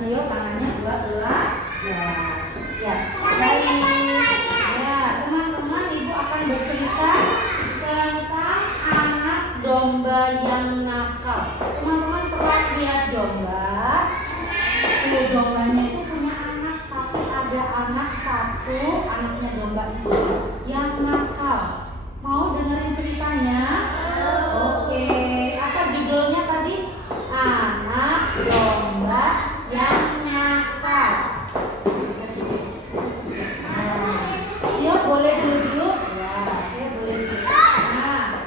Sio tangannya dua belah. Ya, baik. Ya, teman-teman, Ibu akan bercerita tentang anak domba yang nakal. Teman-teman pernah lihat domba? Dombanya itu punya anak, tapi ada anak satu, anaknya domba itu yang nakal. Mau dengerin ceritanya? Oke, apa judulnya tadi? Anak domba yang nakal. Sio boleh duduk? Ya, saya boleh duduk. Nah,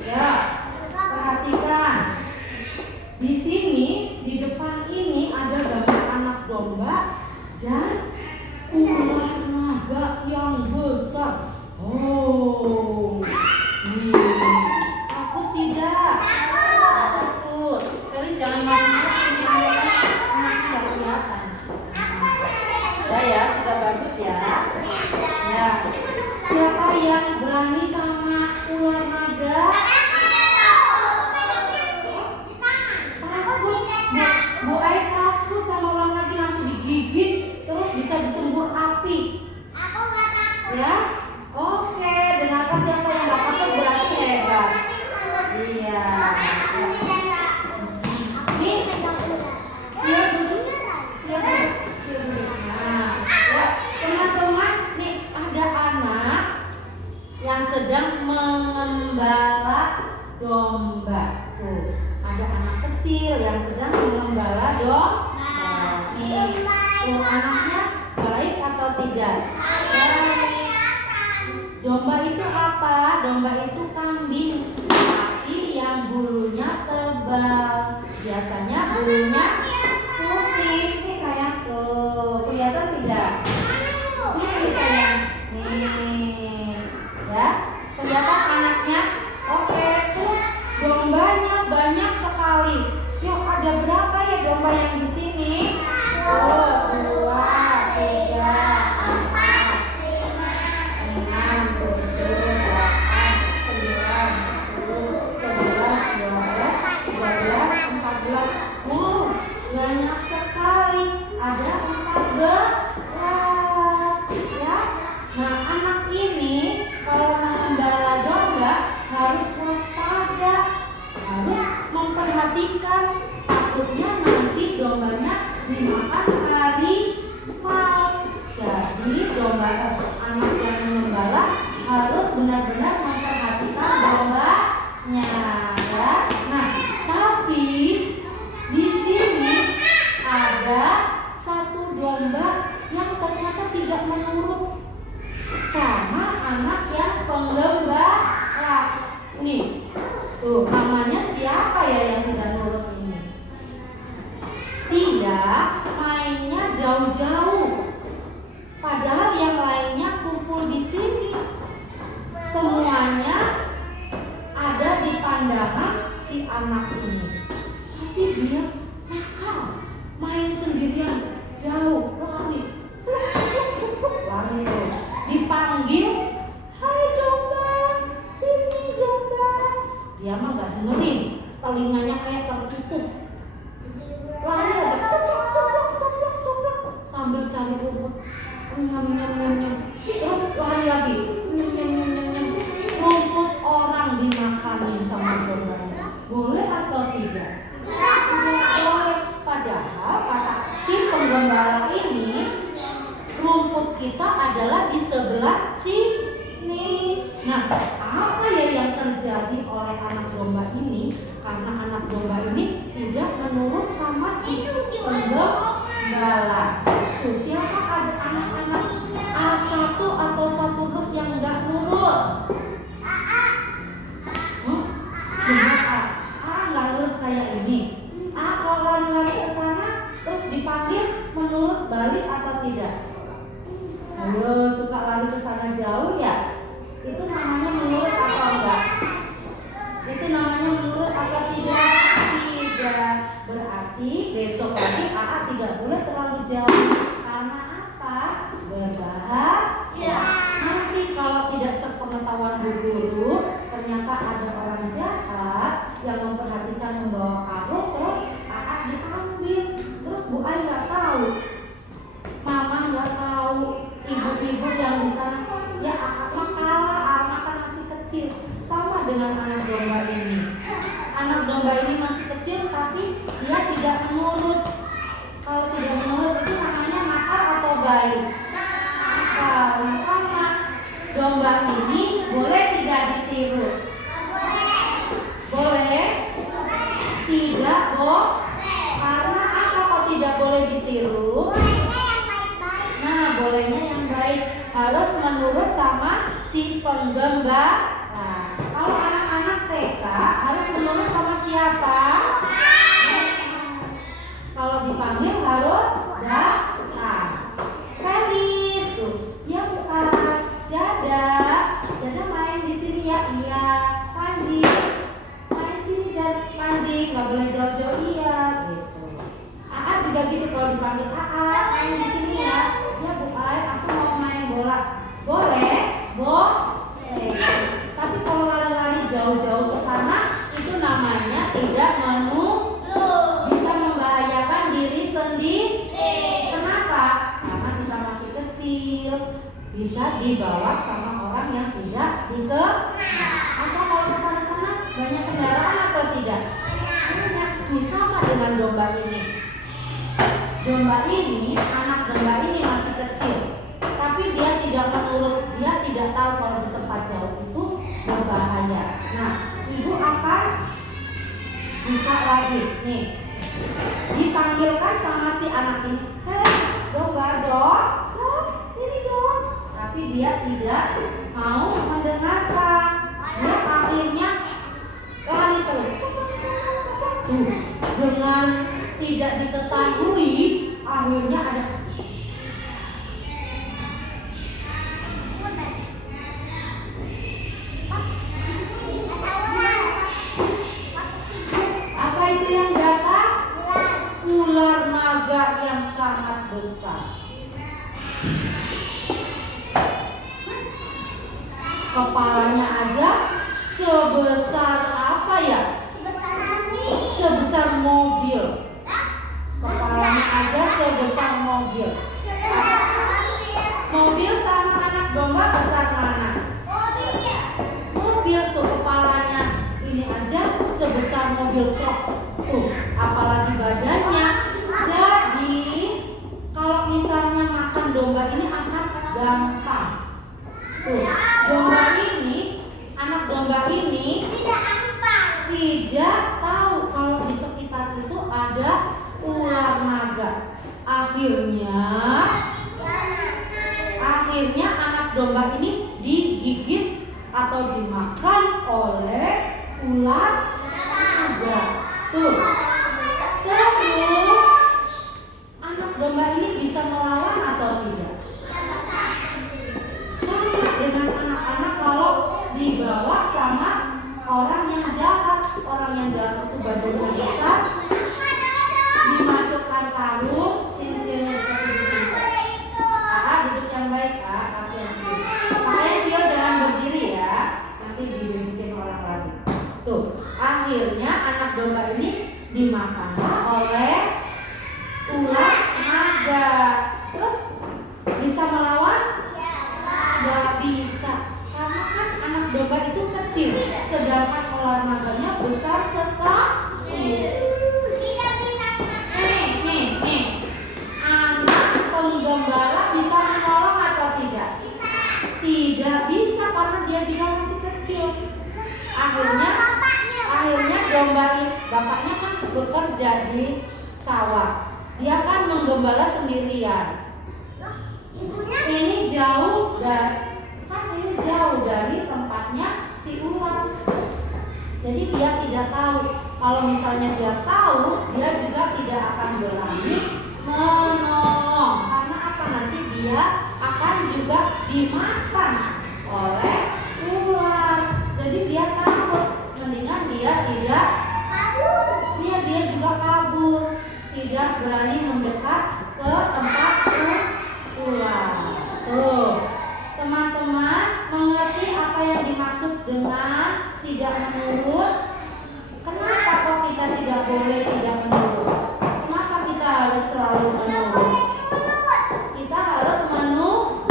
ya, perhatikan. Di sini, di depan ini ada gambar anak domba dan ular naga yang besar. Oh, takut tidak? Takut. Felis jangan marah-marah, ini anaknya tidak kelihatan. Ya, sudah bagus ya. Ya, siapa yang berani sama ular naga? Bu Ai takut sama ular naga, nanti digigit terus bisa disembur api. Aku gak takut. Ya, oke. Dengarkan, siapa yang gak takut berarti hebat. Iya. Nih, siap duduk. Nah, ya, teman-teman, nih ada anak yang sedang mengembala domba. Tuh, ada anak kecil yang sedang mengembala domba. Nih, tuh anaknya baik atau tidak? Baik. Domba itu apa? Domba itu kambing, tapi yang bulunya tebal. Biasanya bulunya putih. Nih sayang, tuh kelihatan tidak? Nih sayang, nih ya, kelihatan anaknya. Oke, terus dombanya banyak sekali. Yuk, ada berapa ya domba yang di sini? 1, 2, 3, 4, 5, 6, 7, 8, 9, 10, 11, 12, 13, 14. Oh, banyak sekali. Ada 14 ya. Nah, anak ini kalau mengembala domba harus waspada, harus memperhatikan, takutnya nanti dombanya dimakan harimau. Jadi anak yang mengembala harus benar-benar memperhatikan dombanya ya. Nah, tapi di sini ada satu domba yang ternyata tidak menurut sama anak yang penggembala. Nih, tuh namanya siapa ya yang tidak nurut ini? Tidak, mainnya jauh-jauh. Padahal yang lainnya kumpul di sini. Semuanya ada di pandangan si anak ini. Tapi dia nakal, main sendirian, jauh, lari. Lari terus. Dipanggil, "Hai domba, sini domba." Dia mah gak dengerin, telinganya kayak tertutup. Lari aja, tuplak, sambil cari rumput. Terus lari lagi, rumput orang dimakanin sama dombanya. Boleh atau tidak? Boleh. Padahal kata si penggembala ini, rumput kita adalah di sebelah sini. Nah, apa ya yang terjadi oleh anak domba ini? Karena anak domba ini tidak menurut sama si penggembala. Tuh, siapa ada anak-anak A1 atau 1 bus yang nggak nurut? Benar A. Nggak nurut kayak ini. Kalau lari-lari ke sana terus dipanggil, menurut balik atau tidak? Ayo, suka lari ke sana jauh ya? Itu namanya menurut atau enggak? Itu namanya menurut atau tidak? Tidak. Berarti besok lagi AA tidak boleh terlalu jauh. Karena apa? Berbahaya. Nanti kalau tidak sepengetahuan Bu Guru, ternyata ada orang jahat yang memperhatikan membawa karung, terus AA diambil. Terus Bu A ibu-ibu yang di sana, ya Aa kalah, Aa kan masih kecil. Sama dengan anak domba ini. Anak domba ini masih kecil tapi dia tidak menurut. Kalau tidak menurut itu namanya nakal atau baik? Nakal. Sama domba ini boleh tidak ditiru? Boleh? Tidak karena apa kok tidak boleh ditiru? Bolehnya yang baik, harus menurut sama si penggembala. Kalau anak-anak TK harus menurut sama siapa? Kalau dipanggil harus datang. Felis tuh, ya bukan. Jada main di sini ya, iya. Panji, main sini Panji, nggak boleh jauh-jauh iya gitu. Aa juga gitu, kalau dipanggil Aa main di sini ya. Ya Bu Ai, aku mau main bola. Boleh? Boleh. Tapi kalau lari-lari jauh-jauh ke sana, itu namanya tidak bisa membahayakan diri sendiri. Kenapa? Karena kita masih kecil, bisa dibawa sama orang yang tidak dikenal. Atau kalau ke sana-sana banyak kendaraan atau tidak? Banyak. Sama dengan domba ini. Domba ini, anak domba ini masih kecil, tapi dia tidak menurut, dia tidak tahu kalau di tempat jauh itu berbahaya. Nah, ibu akan buka lagi, nih, dipanggilkan sama si anak ini, hei domba dong, sini dong. Tapi dia tidak mau mendengarkan. Dia akhirnya lari terus. Tuh, dengan tidak diketahui, akhirnya ada apa itu yang datang? Ular naga yang sangat besar. Kepalanya aja sebesar apa ya? Sebesar mobil. Kepalanya aja sebesar mobil. Mobil sama anak domba besar mana? Mobil tuh kepalanya ini aja sebesar mobil truk. Tuh, apalagi badannya. Jadi kalau misalnya makan domba ini akan gampang. Tuh, domba ini, anak domba ini tidak tahu kalau di sekitar itu ada ular naga. Akhirnya anak domba ini digigit atau dimakan oleh ular naga. Tuh. Terus anak domba ini bisa melawan atau tidak? Sama dengan anak-anak kalau dibawa sama orang yang jahat. Orang yang jahat itu badannya besar, dimasukkan karung, sini-sini duduk di sini. Duduk yang baik, kasih yang sini. Makanya Cio jangan berdiri ya, nanti didudukin orang lagi. Tuh, akhirnya anak domba ini dimakanlah oleh ular naga. Terus bisa melawan? Gak bisa, karena kan anak domba itu kecil, sedangkan ular naganya besar sekali. Nih, anak penggembala bisa menolong atau tidak? Tidak bisa, karena dia juga masih kecil. Akhirnya domba ini, bapaknya kan bekerja di sawah, dia kan menggembala sendirian. Ini jauh dari tempatnya si ular. Jadi dia tidak tahu. Kalau misalnya dia tahu, dia juga tidak akan berani menolong. Karena apa? Nanti dia akan juga dimakan oleh ular. Jadi dia takut. Mendingan dia tidak kabur. Dia juga kabur. Tidak berani mendekat ke tempat ular. Tuh, teman-teman mengerti apa yang dimaksud dengan tidak menurut? Kenapa kok kita tidak boleh tidak menurut? Kenapa kita harus selalu menurut? Kita harus menurut.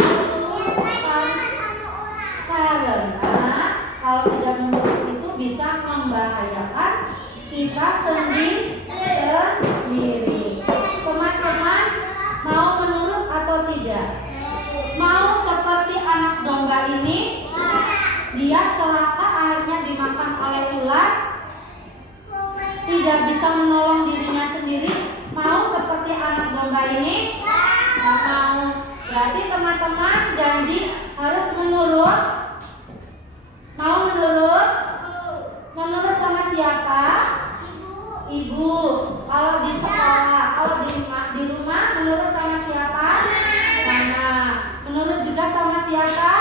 biar bisa menolong dirinya sendiri, mau seperti anak domba ini? Nggak mau. Berarti teman-teman janji harus menurut. Mau menurut? Menurut sama siapa? Ibu. Kalau di sekolah, kalau di rumah menurut sama siapa? Mama. Menurut juga sama siapa?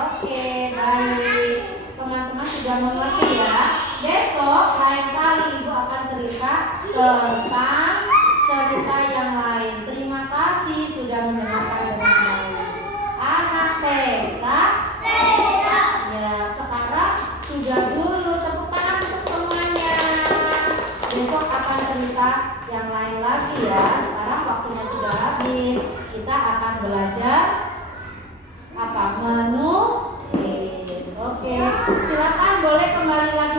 Oke, baik. Teman-teman sudah mengerti ya. Besok lain kali Ibu akan cerita tentang cerita yang lain. Terima kasih sudah mendengarkan dengan baik. Anak TK. Ya, sekarang sudah dulu, tepuk tangan untuk semuanya. Besok akan cerita yang lain lagi ya. Sekarang waktunya sudah habis. Kita akan belajar apa? Menulis. Oke, silakan boleh kembali lagi